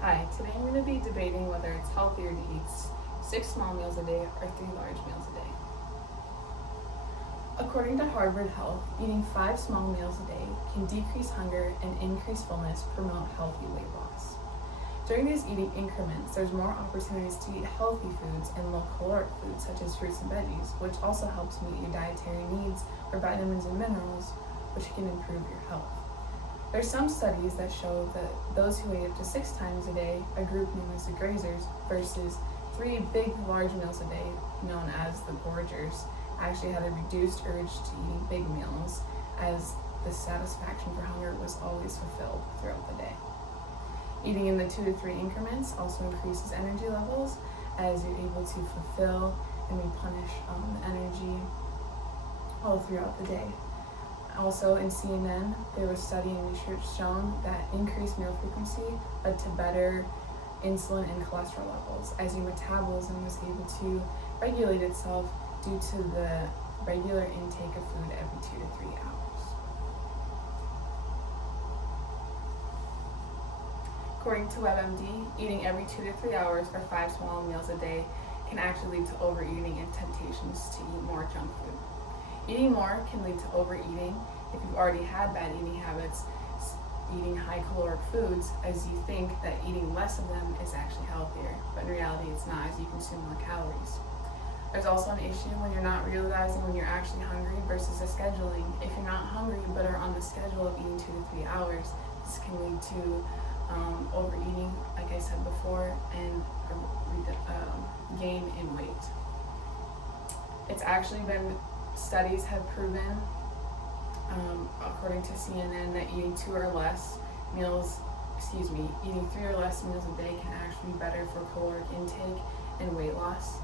Hi, today I'm going to be debating whether it's healthier to eat 6 small meals a day or 3 large meals a day. According to Harvard Health, eating 5 small meals a day can decrease hunger and increase fullness, promote healthy weight loss. During these eating increments, there's more opportunities to eat healthy foods and low caloric foods such as fruits and veggies, which also helps meet your dietary needs for vitamins and minerals, which can improve your health. There's some studies that show that those who ate up to 6 times a day, a group known as the grazers, versus 3 large meals a day, known as the gorgers, actually had a reduced urge to eating big meals, as the satisfaction for hunger was always fulfilled throughout the day. Eating in the 2 to 3 increments also increases energy levels, as you're able to fulfill and replenish the energy all throughout the day. Also in CNN, there was study and research shown that increased meal frequency led to better insulin and cholesterol levels, as your metabolism was able to regulate itself due to the regular intake of food every 2 to 3 hours. According to WebMD, eating every 2 to 3 hours or 5 small meals a day can actually lead to overeating and temptations to eat more junk food. Eating more can lead to overeating if you've already had bad eating habits, eating high caloric foods, as you think that eating less of them is actually healthier, but in reality it's not, as you consume more calories. There's also an issue when you're not realizing when you're actually hungry versus the scheduling. If you're not hungry but are on the schedule of eating 2 to 3 hours, this can lead to overeating, like I said before, and gain in weight. It's actually been studies have proven, according to CNN, that eating 3 or less meals a day can actually be better for caloric intake and weight loss.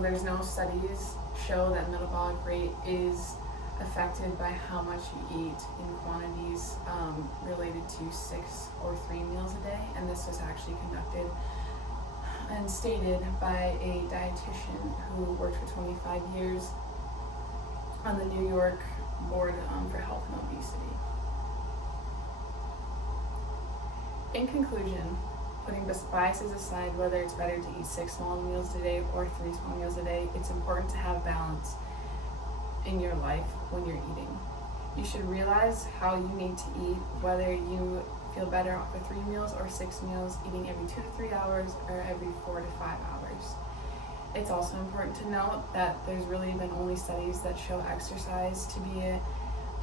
There's no studies show that metabolic rate is affected by how much you eat in quantities related to 6 or 3 meals a day, and this was actually conducted and stated by a dietitian who worked for 25 years on the New York Board for Health and Obesity. In conclusion, putting biases aside, whether it's better to eat 6 small meals a day or 3 small meals a day, it's important to have balance in your life when you're eating. You should realize how you need to eat, whether you feel better after 3 meals or 6 meals, eating every 2 to 3 hours or every 4 to 5 hours. It's also important to note that there's really been only studies that show exercise to be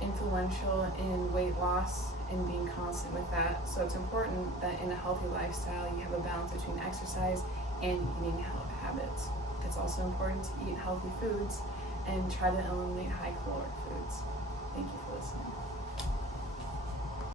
influential in weight loss and being constant with that. So it's important that in a healthy lifestyle you have a balance between exercise and eating habits. It's also important to eat healthy foods and try to eliminate high caloric foods.